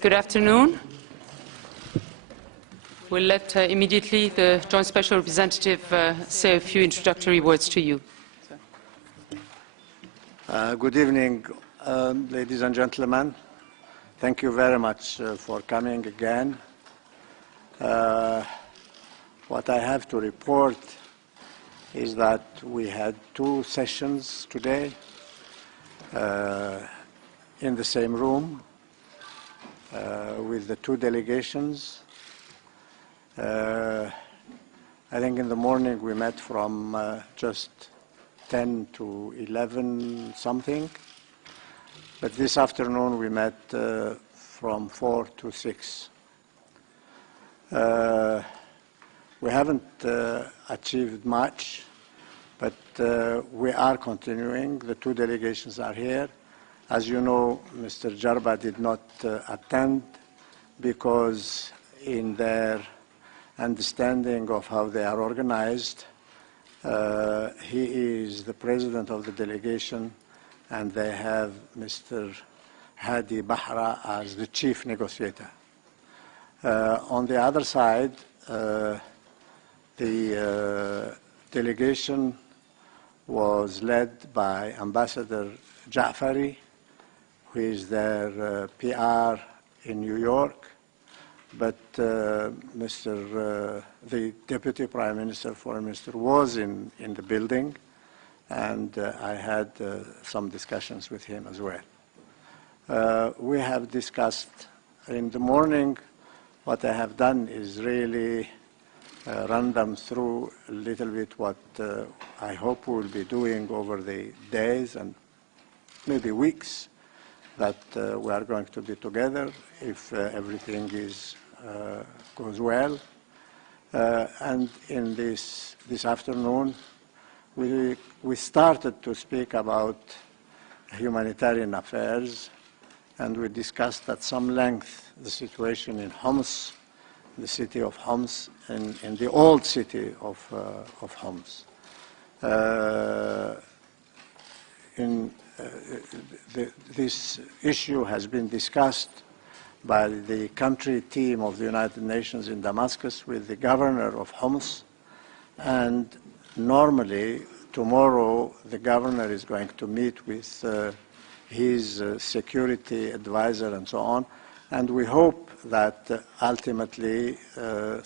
Good afternoon. We'll let immediately the Joint Special Representative say a few introductory words to you. Good evening, ladies and gentlemen. Thank you very much for coming again. What I have to report is that we had two sessions today in the same room with the two delegations. I think in the morning we met from just 10 to 11 something, but this afternoon we met from 4 to 6. We haven't achieved much, but we are continuing. The two delegations are here. As you know, Mr. Jarba did not attend because in their understanding of how they are organized, he is the president of the delegation and they have Mr. Hadi Bahra as the chief negotiator. On the other side, the delegation was led by Ambassador Ja'fari, who is their PR in New York, but the Deputy Prime Minister, Foreign Minister, was in the building, and I had some discussions with him as well. We have discussed in the morning. What I have done is really run them through a little bit what I hope we will be doing over the days and maybe weeks that we are going to be together if everything goes well. And in this afternoon, we started to speak about humanitarian affairs, and we discussed at some length the situation in Homs, the city of Homs, in the old city of Homs. This issue has been discussed by the country team of the United Nations in Damascus with the governor of Homs, and normally tomorrow the governor is going to meet with his security advisor and so on, and we hope that ultimately a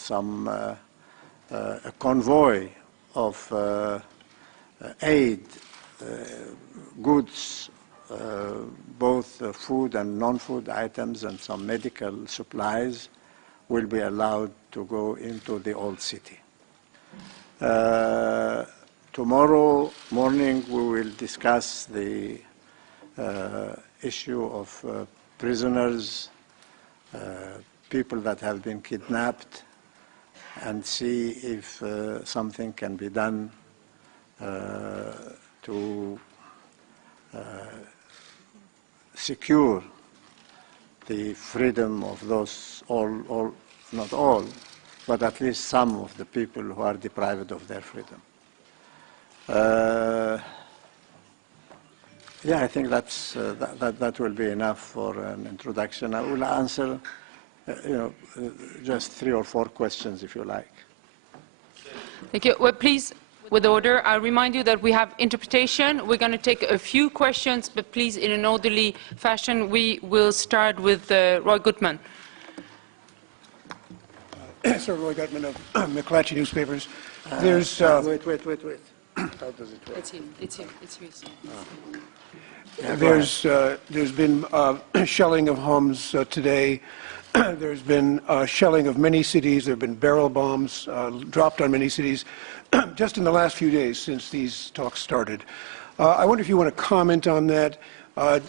convoy of aid, goods, both food and non-food items and some medical supplies will be allowed to go into the old city. Tomorrow morning we will discuss the issue of prisoners, people that have been kidnapped, and see if something can be done to secure the freedom of those, not all, but at least some of the people who are deprived of their freedom. Yeah, I think that will be enough for an introduction. I will answer, just 3 or 4 questions if you like. Thank you. Well, please, with order, I'll remind you that we have interpretation. We're going to take a few questions, but please, in an orderly fashion. We will start with Roy Goodman. Sir, Roy Goodman of McClatchy Newspapers. There's wait. How does it work? It's him. There's been shelling of Homs today. There's been shelling of many cities. There have been barrel bombs dropped on many cities just in the last few days since these talks started. I wonder if you want to comment on that.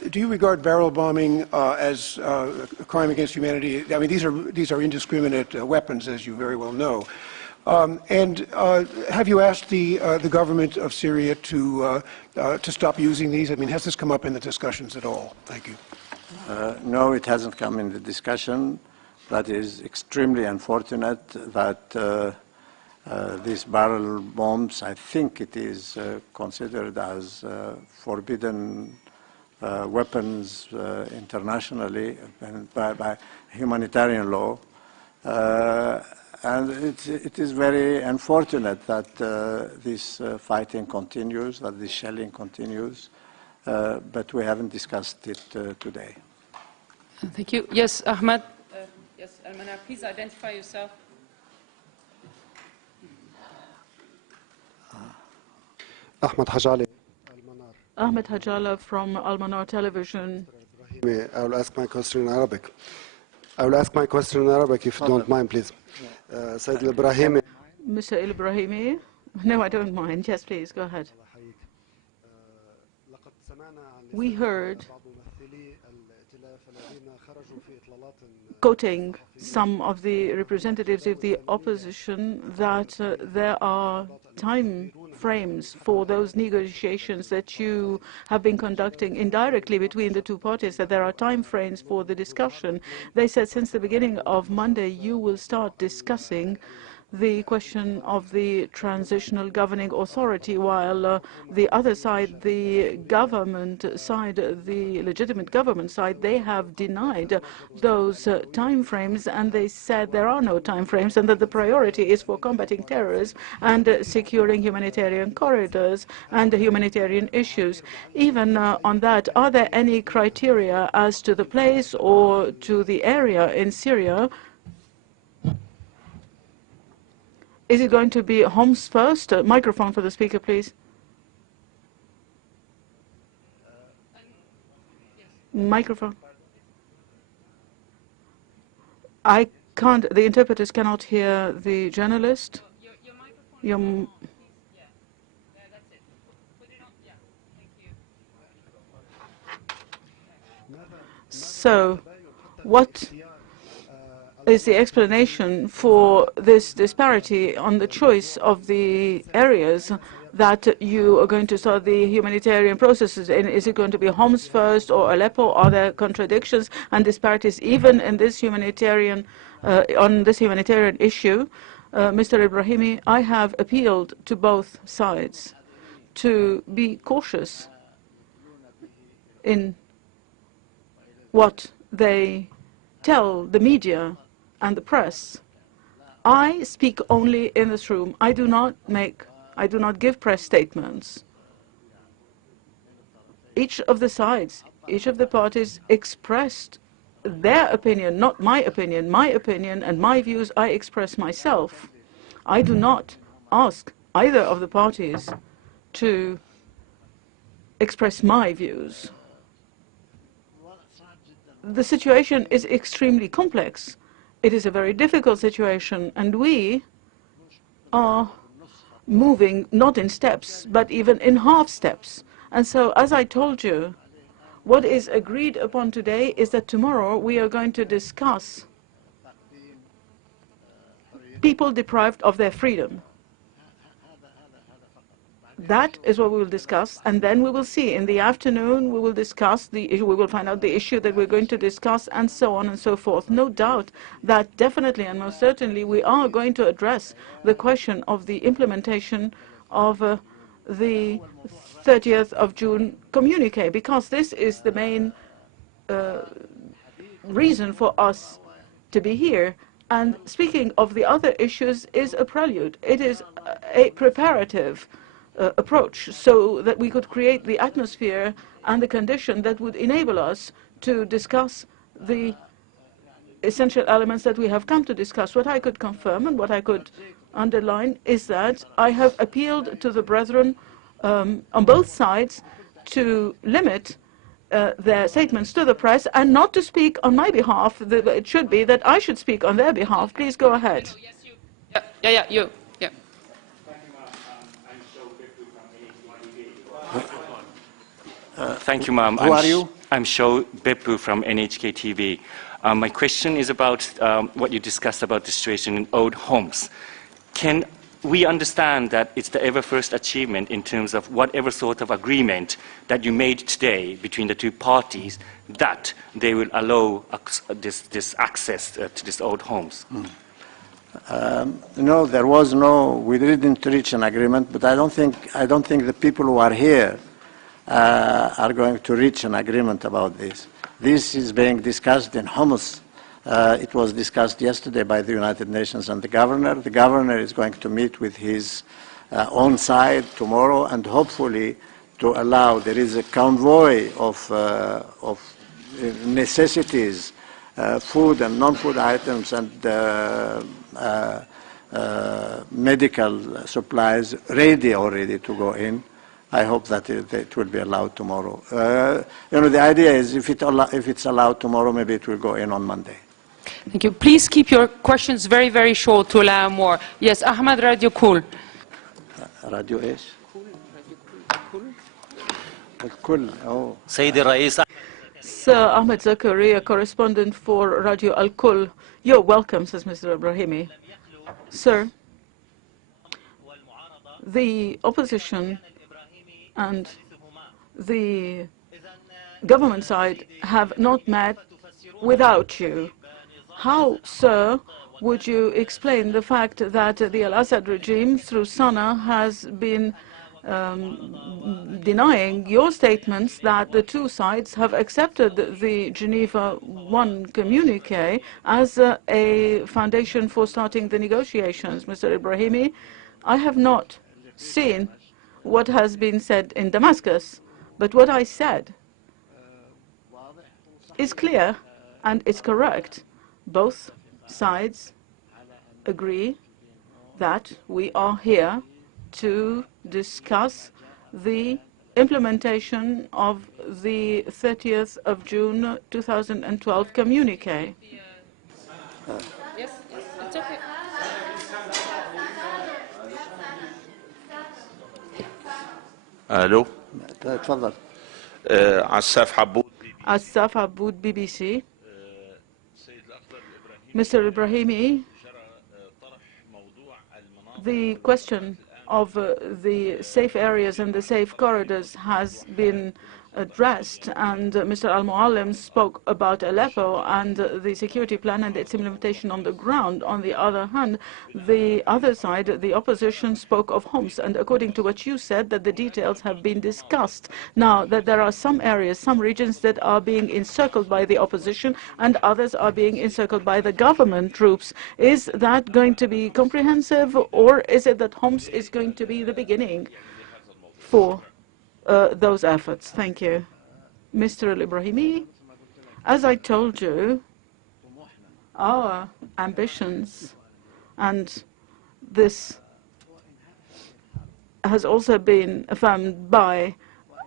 Do you regard barrel bombing as a crime against humanity? I mean, these are indiscriminate weapons, as you very well know. And have you asked the government of Syria to stop using these? I mean, has this come up in the discussions at all? Thank you. No, it hasn't come in the discussion. That is extremely unfortunate that these barrel bombs, I think it is considered as forbidden weapons internationally and by humanitarian law. And it is very unfortunate that this fighting continues, that this shelling continues, but we haven't discussed it today. Thank you. Yes, Ahmed. Yes, Almanar, please identify yourself. Ahmed Hajali. Ahmed Hajala from Almanar Television. I will ask my question in Arabic. I will ask my question in Arabic if you don't mind, please. Sayyid Brahimi. Mr. Brahimi. No, I don't mind. Yes, please, go ahead. We heard, quoting some of the representatives of the opposition, that there are time frames for those negotiations that you have been conducting indirectly between the two parties, that there are time frames for the discussion. They said since the beginning of Monday you will start discussing the question of the transitional governing authority, while the other side, the government side, the legitimate government side, they have denied those time frames, and they said there are no time frames and that the priority is for combating terrorism and securing humanitarian corridors and humanitarian issues. Even on that, are there any criteria as to the place or to the area in Syria? Is it going to be Homs first? Microphone for the speaker, please. Microphone. I can't, the interpreters cannot hear the journalist. Your microphone. Yeah, that's it. Put it on. Yeah, thank you. So, what is the explanation for this disparity on the choice of the areas that you are going to start the humanitarian processes in? Is it going to be Homs first or Aleppo? Are there contradictions and disparities even in this humanitarian, on this humanitarian issue? Mr. Brahimi, I have appealed to both sides to be cautious in what they tell the media and the press. I speak only in this room. I do not give press statements. Each of the sides, each of the parties expressed their opinion, not my opinion. My opinion and my views I express myself. I do not ask either of the parties to express my views. The situation is extremely complex. It is a very difficult situation, and we are moving not in steps, but even in half steps. And so, as I told you, what is agreed upon today is that tomorrow we are going to discuss people deprived of their freedom. That is what we will discuss, and then we will see. In the afternoon, we will discuss the issue. We will find out the issue that we're going to discuss, and so on and so forth. No doubt that definitely and most certainly we are going to address the question of the implementation of the 30th of June communique, because this is the main reason for us to be here. And speaking of the other issues is a prelude. It is a preparative approach, so that we could create the atmosphere and the condition that would enable us to discuss the essential elements that we have come to discuss. What I could confirm and what I could underline is that I have appealed to the brethren on both sides to limit their statements to the press and not to speak on my behalf. It should be that I should speak on their behalf. Please go ahead. Yes, you. Yeah, you. Yeah. Thank you, ma'am. Who are you? I'm Sho Beppu from NHK TV. My question is about what you discussed about the situation in old homes. Can we understand that it's the ever first achievement in terms of whatever sort of agreement that you made today between the two parties, that they will allow this access to these old homes? No, there was no. We didn't reach an agreement, but I don't think the people who are here are going to reach an agreement about this. This is being discussed in Homs. It was discussed yesterday by the United Nations and the governor. The governor is going to meet with his own side tomorrow, and hopefully to allow, there is a convoy of necessities, food and non-food items and medical supplies ready already to go in. I hope that it will be allowed tomorrow. The idea is if it's allowed tomorrow, maybe it will go in on Monday. Thank you. Please keep your questions very, very short to allow more. Yes, Ahmed, Radio Cool. Radio إيش؟ الكل. Oh. سيدي الرئيس. Sir Ahmed Zakaria, correspondent for Radio Al-Kul. You're welcome, says Mr. Brahimi. Sir, the opposition and the government side have not met without you. How, sir, would you explain the fact that the Al-Assad regime, through Sana, has been denying your statements that the two sides have accepted the Geneva I communique as a foundation for starting the negotiations? Mr. Ibrahimi, I have not seen what has been said in Damascus, but what I said is clear and it's correct. Both sides agree that we are here to discuss the implementation of the 30th of June 2012 communique. Yes, it's okay. الو تفضل. عساف حبود Asaf Aboud, BBC. Mr. Ibrahimi, the question of the safe areas and the safe corridors has been addressed, and Mr. Al-Muallim spoke about Aleppo and the security plan and its implementation on the ground. On the other hand, the other side, the opposition, spoke of Homs, and according to what you said, that the details have been discussed. Now, that there are some areas, some regions that are being encircled by the opposition and others are being encircled by the government troops. Is that going to be comprehensive, or is it that Homs is going to be the beginning for those efforts? Thank you. Mr. Al-Ibrahimi, as I told you, our ambitions, and this has also been affirmed by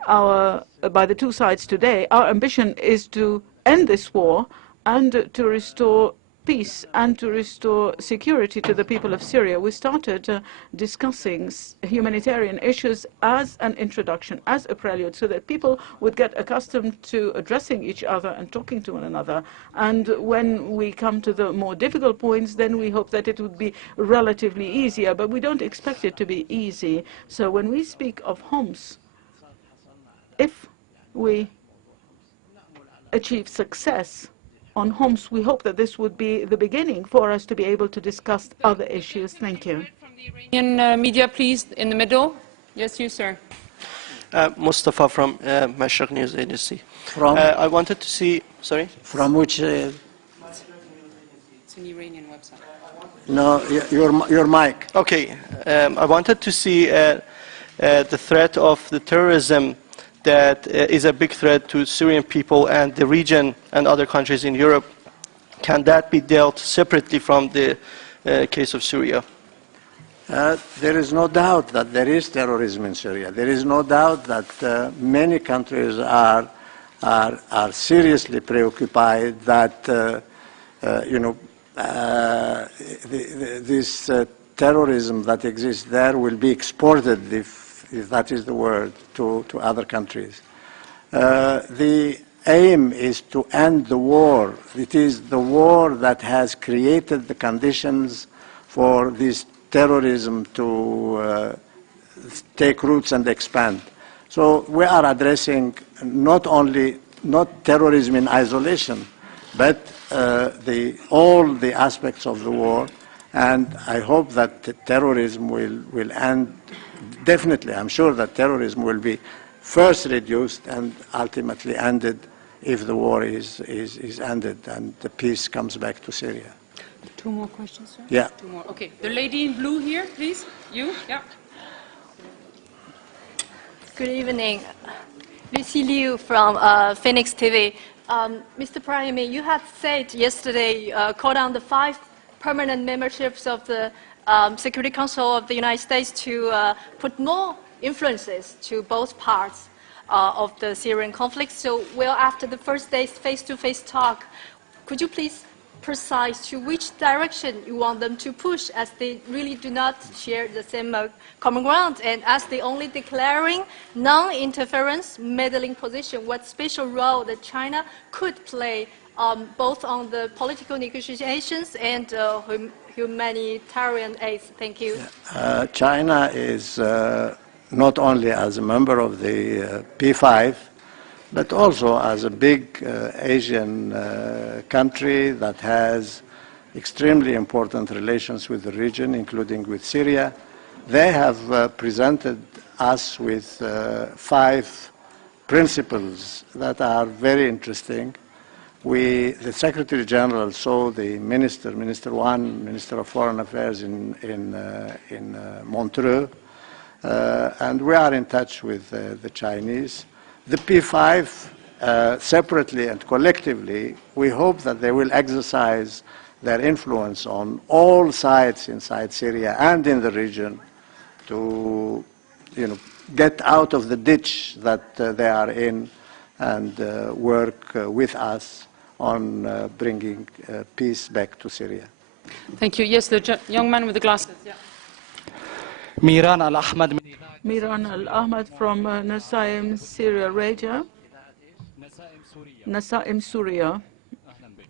the two sides today, our ambition is to end this war and to restore peace and to restore security to the people of Syria. We started discussing humanitarian issues as an introduction, as a prelude, so that people would get accustomed to addressing each other and talking to one another. And when we come to the more difficult points, then we hope that it would be relatively easier, but we don't expect it to be easy. So when we speak of Homs, if we achieve success on Homs, we hope that this would be the beginning for us to be able to discuss other issues. Thank you. From the Iranian media, please, in the middle. Yes, you, sir. Mustafa from Mashriq News Agency. From? I wanted to see, sorry? From which? It's an Iranian website. No, your mic. Okay. I wanted to see the threat of the terrorism that is a big threat to Syrian people and the region and other countries in Europe. Can that be dealt separately from the case of Syria? There is no doubt that there is terrorism in Syria. There is no doubt that many countries are seriously preoccupied that this terrorism that exists there will be exported, if that is the word, to other countries. The aim is to end the war. It is the war that has created the conditions for this terrorism to take roots and expand. So we are addressing not terrorism in isolation, but all the aspects of the war, and I hope that terrorism will end. Definitely, I'm sure that terrorism will be first reduced and ultimately ended if the war is ended and the peace comes back to Syria. Two more questions, sir? Yeah. Two more. Okay. The lady in blue here, please. You? Yeah. Good evening. Lucy Liu from Phoenix TV. Mr. Brahimi, you had said yesterday, called on the 5 permanent memberships of the Security Council of the United States to put more influences to both parts of the Syrian conflict. So, well, after the first day's face-to-face talk, could you please precise to which direction you want them to push, as they really do not share the same common ground, and as they only declaring non-interference meddling position, what special role that China could play both on the political negotiations and humanitarian aid? Thank you. China is not only as a member of the P5, but also as a big Asian country that has extremely important relations with the region, including with Syria. They have presented us with 5 principles that are very interesting. The Secretary General saw the Minister of Foreign Affairs in Montreux, and we are in touch with the Chinese. The P5, separately and collectively, we hope that they will exercise their influence on all sides inside Syria and in the region to, get out of the ditch that they are in and work with us on bringing peace back to Syria. Thank you. Yes, the young man with the glasses. Yeah. Miran Al-Ahmad. Miran Al-Ahmad from Nasaim, Syria Radio. Nasaim, Syria.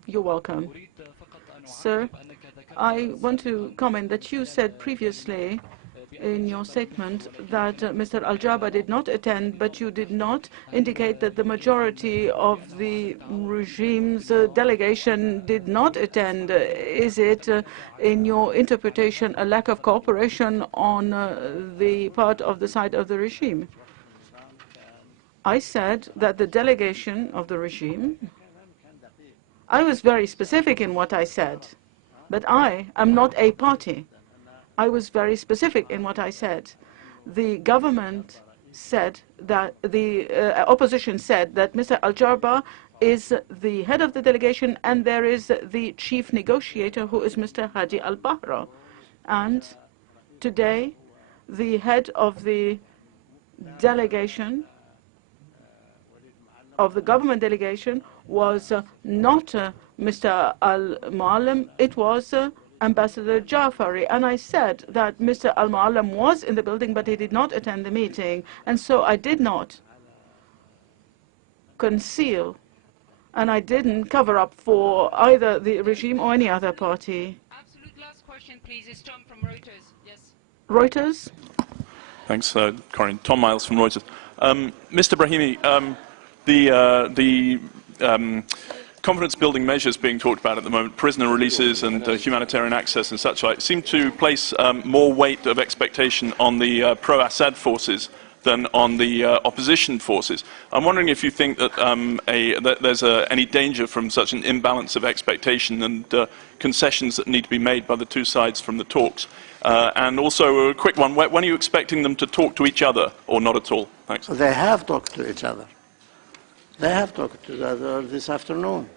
You're welcome. Sir, I want to comment that you said previously in your statement that Mr. Al-Jaber did not attend, but you did not indicate that the majority of the regime's delegation did not attend. Is it, in your interpretation, a lack of cooperation on the part of the side of the regime? I said that the delegation of the regime, I was very specific in what I said, but I am not a party. I was very specific in what I said. The government said that, the opposition said that Mr. Al-Jaber is the head of the delegation and there is the chief negotiator, who is Mr. Hadi Al-Bahra. And today, the head of the delegation, of the government delegation, was not Mr. Al-Muallim, it was Ambassador Jafari, and I said that Mr. Al-Muallim was in the building, but he did not attend the meeting, and so I did not conceal, and I didn't cover up for either the regime or any other party. Absolute last question, please. It's Tom from Reuters. Yes. Reuters? Thanks, Corinne. Tom Miles from Reuters. Mr. Brahimi, the confidence-building measures being talked about at the moment, prisoner releases and humanitarian access and such like, seem to place more weight of expectation on the pro-Assad forces than on the opposition forces. I'm wondering if you think that, that there's any danger from such an imbalance of expectation and concessions that need to be made by the two sides from the talks. And also a quick one, when are you expecting them to talk to each other, or not at all? Thanks. They have talked to each other. They have talked to each other this afternoon.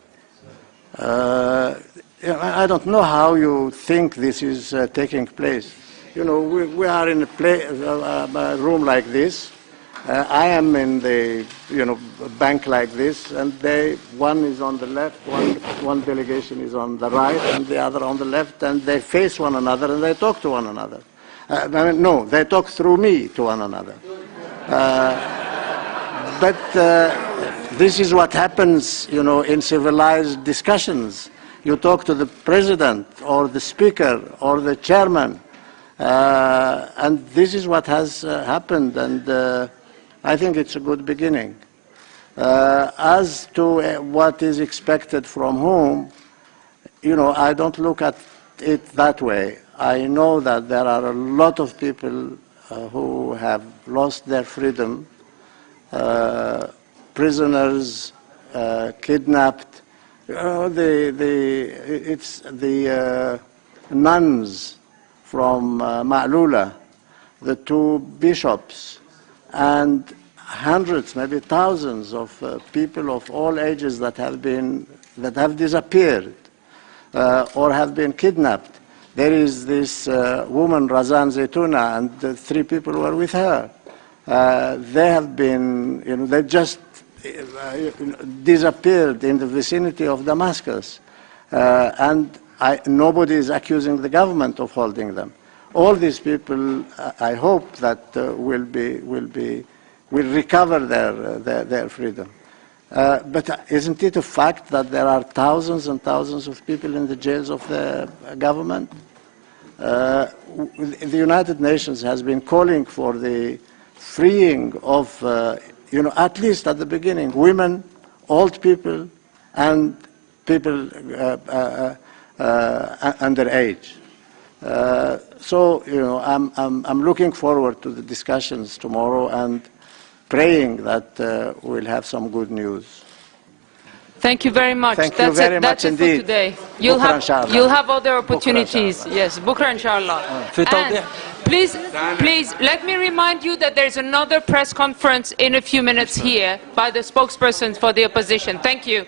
I don't know how you think this is taking place. We are in a room like this. I am in the bank like this, and one is on the left, one delegation is on the right, and the other on the left, and they face one another and they talk to one another. No, they talk through me to one another. But this is what happens, in civilized discussions. You talk to the president or the speaker or the chairman, and this is what has happened, and I think it's a good beginning. As to what is expected from whom, I don't look at it that way. I know that there are a lot of people who have lost their freedom, prisoners, kidnapped. It's the nuns from Ma'lula, the two bishops, and hundreds, maybe thousands of people of all ages that have disappeared or have been kidnapped. There is this woman, Razan Zaytuna, and the 3 people were with her. They have been, they just disappeared in the vicinity of Damascus. And nobody is accusing the government of holding them. All these people, I hope that will recover their freedom. But isn't it a fact that there are thousands and thousands of people in the jails of the government? The United Nations has been calling for the freeing of, at least at the beginning, women, old people, and people underage. So, I'm looking forward to the discussions tomorrow and praying that we'll have some good news. Thank you very much. Thank you very much indeed. For today. You'll have other opportunities. Yes, Bukra inshallah. And please, let me remind you that there's another press conference in a few minutes here by the spokesperson for the opposition. Thank you.